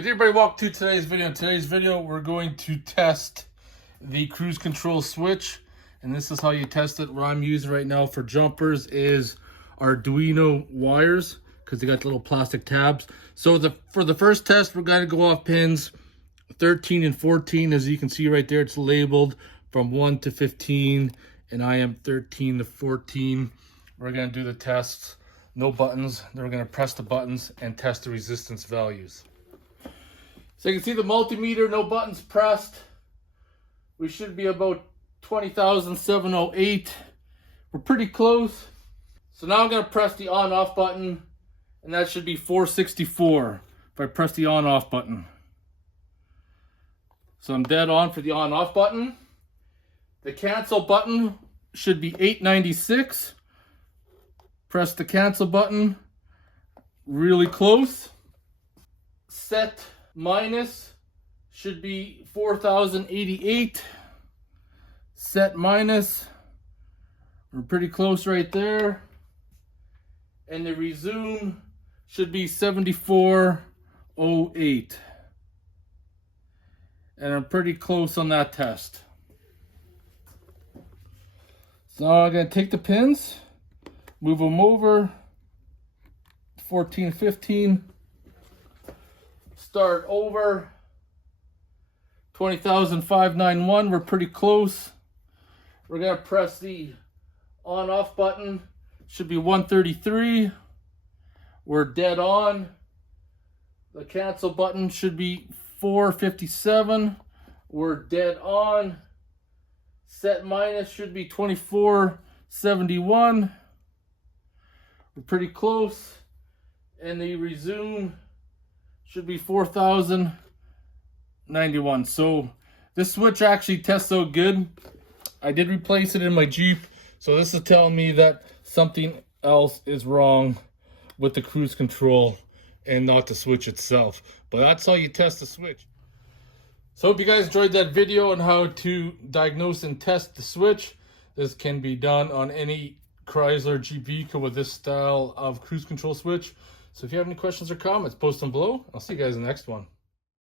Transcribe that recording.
Good day, everybody. Welcome to today's video. In today's video, we're going to test the cruise control switch, and this is how you test it. What I'm using right now for jumpers is Arduino wires because they got the little plastic tabs. So for the first test, we're going to go off pins 13 and 14. As you can see right there, it's labeled from 1 to 15, and I am 13 to 14. We're going to do the tests. No buttons. Then we're going to press the buttons and test the resistance values. So you can see the multimeter, no buttons pressed. We should be about 20,708. We're pretty close. So now I'm going to press the on-off button, and that should be 464 if I press the on-off button. So I'm dead on for the on-off button. The cancel button should be 896. Press the cancel button. Really close. Set minus should be 4,088. Set minus, we're pretty close right there. And the resume should be 7408. And I'm pretty close on that test. So I'm going to take the pins, move them over, 14, 15. Start over 20,591. We're pretty close. We're going to press the on-off button. Should be 133. We're dead on. The cancel button should be 457. We're dead on. Set minus should be 2471. We're pretty close. And the resume should be 4,091. So this switch actually tests out good. I did replace it in my Jeep, so this is telling me that something else is wrong with the cruise control and not the switch itself. But that's how you test the switch. So hope you guys enjoyed that video on how to diagnose and test the switch. This can be done on any Chrysler Jeep vehicle with this style of cruise control switch. So if you have any questions or comments, post them below. I'll see you guys in the next one.